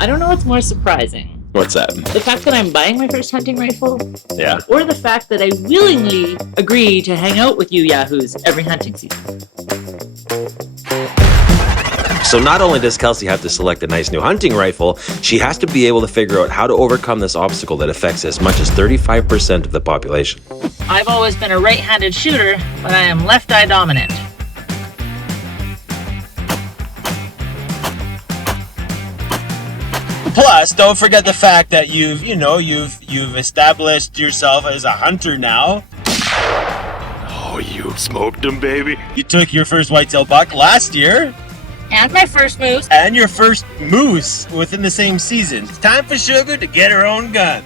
I don't know what's more surprising. What's that? The fact that I'm buying my first hunting rifle? Yeah. Or the fact that I willingly agree to hang out with you yahoos every hunting season. So not only does Kelsey have to select a nice new hunting rifle, she has to be able to figure out how to overcome this obstacle that affects as much as 35% of the population. I've always been a right-handed shooter, but I am left-eye dominant. Plus, don't forget the fact that you've established yourself as a hunter now. Oh, you smoked him, baby. You took your first whitetail buck last year. And my first moose. And your first moose within the same season. It's time for Sugar to get her own gun.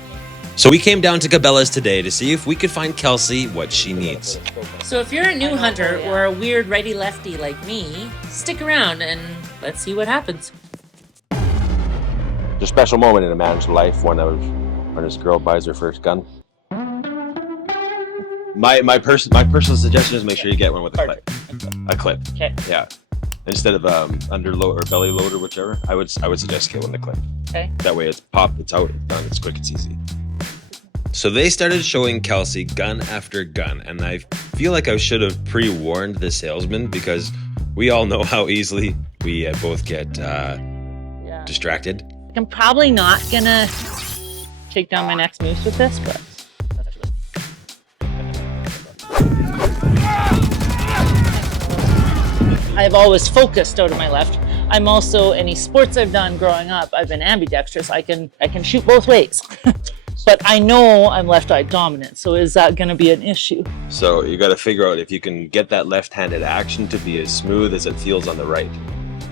So we came down to Cabela's today to see if we could find Kelsey what she needs. So if you're a new hunter or a weird righty-lefty like me, stick around and let's see what happens. There's a special moment in a man's life when his girl buys her first gun. My personal suggestion is make sure you get one with a clip. A clip. Okay. Yeah. Instead of underload or belly load or whichever, I would suggest get one with a clip. Okay. That way it's popped, it's out, it's done, it's quick, it's easy. So they started showing Kelsey gun after gun, and I feel like I should have pre-warned the salesman because we all know how easily we both get distracted. I'm probably not gonna take down my next moose with this, but I've always focused out of my left. I'm also, any sports I've done growing up, I've been ambidextrous. I can shoot both ways. But I know I'm left-eye dominant, so is that gonna be an issue? So you gotta figure out if you can get that left-handed action to be as smooth as it feels on the right.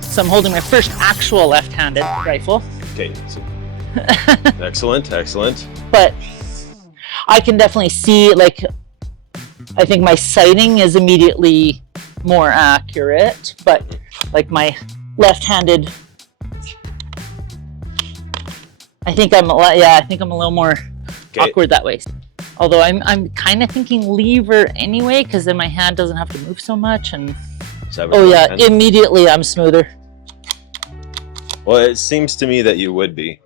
So I'm holding my first actual left-handed rifle. Okay, so excellent. But I can definitely see, like, I think my sighting is immediately more accurate, but like my left-handed, I think I'm a little more awkward that way. Although I'm kind of thinking lever anyway, because then my hand doesn't have to move so much. And immediately I'm smoother. Well, it seems to me that you would be.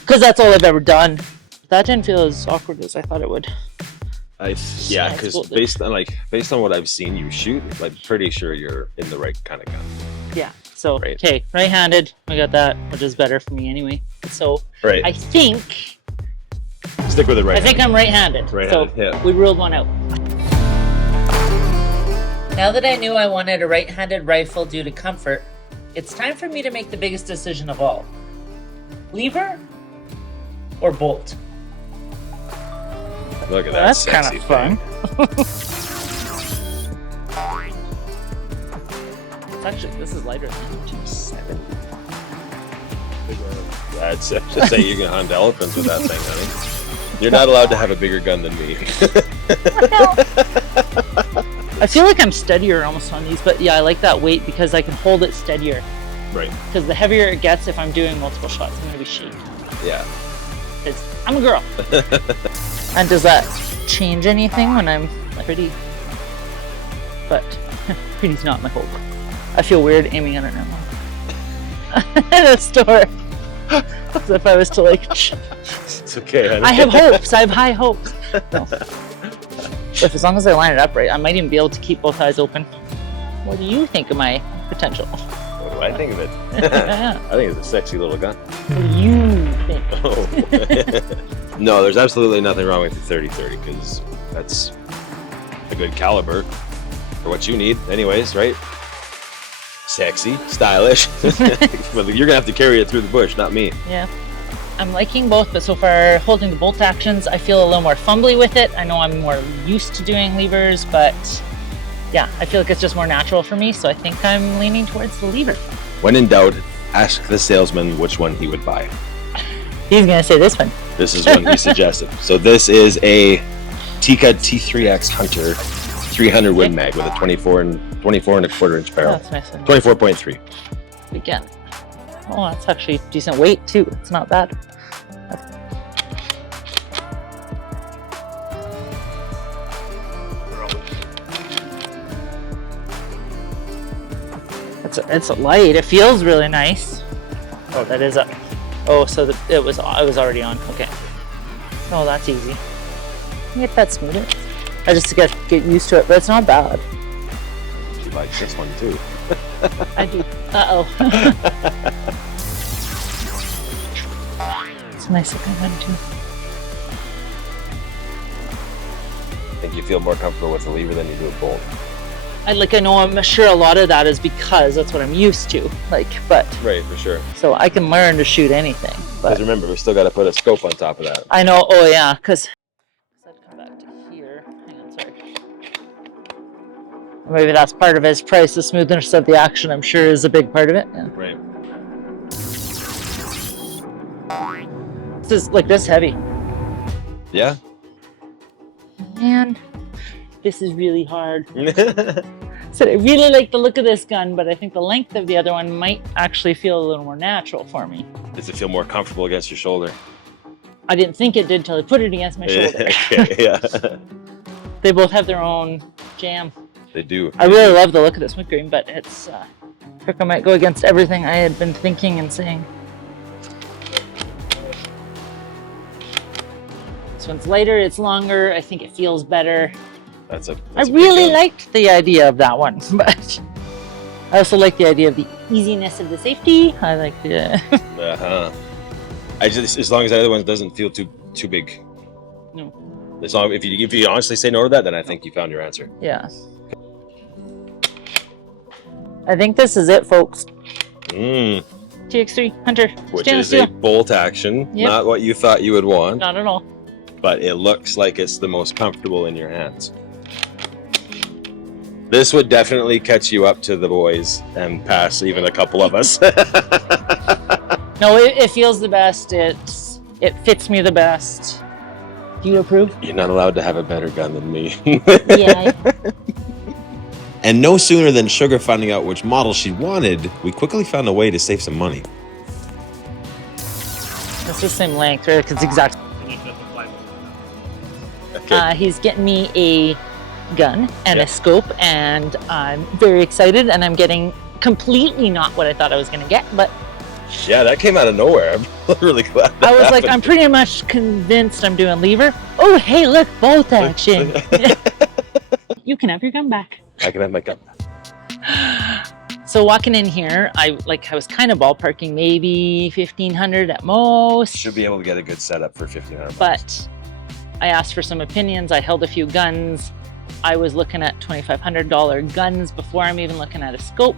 Because that's all I've ever done. That didn't feel as awkward as I thought it would. Because based on what I've seen you shoot, I'm pretty sure you're in the right kind of gun. Yeah. So okay, right-handed, I got that, which is better for me anyway. So right. I think stick with it right. I think I'm right-handed. Right-handed, so yeah. We ruled one out. Now that I knew I wanted a right-handed rifle due to comfort, it's time for me to make the biggest decision of all. Lever or bolt? Look at that. That's kind of fun. Actually, this is lighter than 270. That's just say you can hunt elephants with that thing, honey. You're not allowed to have a bigger gun than me. I feel like I'm steadier almost on these, but yeah, I like that weight because I can hold it steadier. Right. Because the heavier it gets, if I'm doing multiple shots, I'm gonna be shaking. Yeah. Because I'm a girl. And does that change anything when I'm pretty? But pretty's not my hope. I feel weird aiming at it now. In a store. As if I was to like... It's okay, honey. I have hopes. I have high hopes. No. If as long as I line it up right, I might even be able to keep both eyes open. What do you think of my potential? What do I think of it? I think it's a sexy little gun. What do you think? Oh. No, there's absolutely nothing wrong with the 30-30 because that's a good caliber for what you need anyways, right? Sexy, stylish. But you're gonna have to carry it through the bush, not me. Yeah. I'm liking both, but so far holding the bolt actions, I feel a little more fumbly with it. I know I'm more used to doing levers, but yeah, I feel like it's just more natural for me, so I think I'm leaning towards the lever. When in doubt, ask the salesman which one he would buy. He's gonna say this one. This is one he suggested. So this is a Tika T3X Hunter 300 Win Mag with a 24 and a quarter inch barrel. Oh, that's nice. 24.3. Again. Oh, that's actually decent weight too. It's not bad. It's a light. It feels really nice. Oh, that is a Oh, so it was already on. Okay. Oh, that's easy. Get that smoother. I just get used to it, but it's not bad. She likes this one too. I do. Uh-oh. It's a nice looking one too. I think you feel more comfortable with the lever than you do with bolt. I'm sure a lot of that is because that's what I'm used to. But Right, for sure. so I can learn to shoot anything. But Because remember, we still got to put a scope on top of that. I know. Oh yeah, because I'd come back to here. Hang on, sorry. Maybe that's part of his price. The smoothness of the action, I'm sure, is a big part of it. Yeah. Right. This is like this heavy. Yeah. Man, this is really hard. So I really like the look of this gun, but I think the length of the other one might actually feel a little more natural for me. Does it feel more comfortable against your shoulder? I didn't think it did till I put it against my shoulder. Okay, yeah. They both have their own jam. They do. I really love the look of this wood grain, but it's I think I might go against everything I had been thinking and saying. This one's lighter, it's longer, I think it feels better. That's I a big really deal. liked the idea of that one, but I also like the idea of the easiness of the safety. I like the Uh-huh. I just, as long as the other one doesn't feel too big. No. As long if you honestly say no to that, then I think you found your answer. Yeah. I think this is it, folks. TX3 Hunter Which stainless is a steel. bolt action, Yep. not what you thought you would want, Not at all. but it looks like it's the most comfortable in your hands. This would definitely catch you up to the boys and pass even a couple of us. No, it feels the best. It fits me the best. Do you approve? You're not allowed to have a better gun than me. Yeah. And no sooner than Sugar finding out which model she wanted, we quickly found a way to save some money. It's the same length, right? Because exactly. Okay. He's getting me a gun and Yeah. a scope, and I'm very excited. And I'm getting completely not what I thought I was going to get, but Yeah, that came out of nowhere. I'm really glad that I was like, happened. I'm pretty much convinced I'm doing lever. Oh, hey, look, bolt action. You can have your gun back. I can have my gun. So walking in here, I was kind of ballparking maybe 1,500 at most. Should be able to get a good setup for $1,500. But I asked for some opinions. I held a few guns. I was looking at $2,500 guns before I'm even looking at a scope.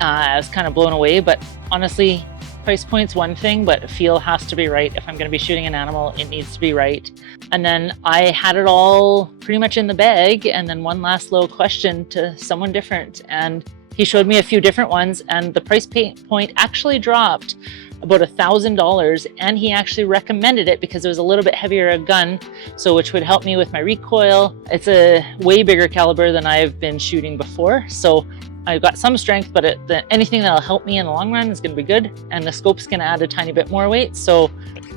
I was kind of blown away, but honestly, price point's one thing, but feel has to be right. If I'm going to be shooting an animal, it needs to be right. And then I had it all pretty much in the bag, and then one last little question to someone different, and he showed me a few different ones, and the price point actually dropped about $1,000, and he actually recommended it because it was a little bit heavier a gun, so which would help me with my recoil. It's a way bigger caliber than I've been shooting before, so I've got some strength, but anything that'll help me in the long run is going to be good, and the scope's going to add a tiny bit more weight. So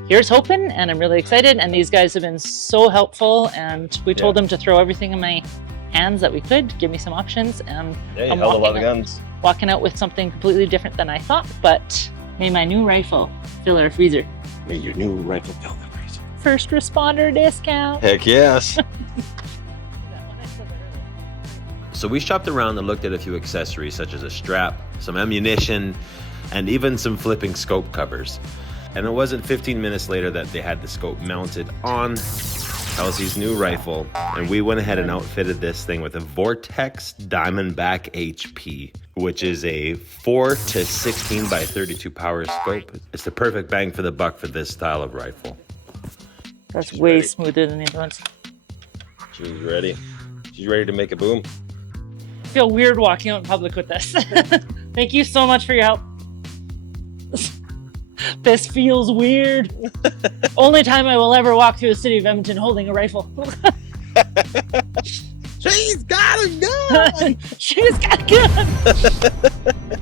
here's hoping, and I'm really excited, and these guys have been so helpful, and we told them to throw everything in my hands that we could, give me some options, and Yeah, you I'm held a lot of guns. walking out with something completely different than I thought. But hey, my new rifle, filler freezer. May your new rifle fill the freezer. First responder discount. Heck yes. So we shopped around and looked at a few accessories such as a strap, some ammunition, and even some flipping scope covers. And it wasn't 15 minutes later that they had the scope mounted on Kelsey's new rifle, and we went ahead and outfitted this thing with a Vortex Diamondback HP, which is a 4 to 16 by 32 power scope. It's the perfect bang for the buck for this style of rifle. That's She's way ready. smoother than the other ones. She's ready. She's ready to make a boom. I feel weird walking out in public with this. Thank you so much for your help. This feels weird. Only time I will ever walk through the city of Edmonton holding a rifle. She's got a gun! She's got a gun!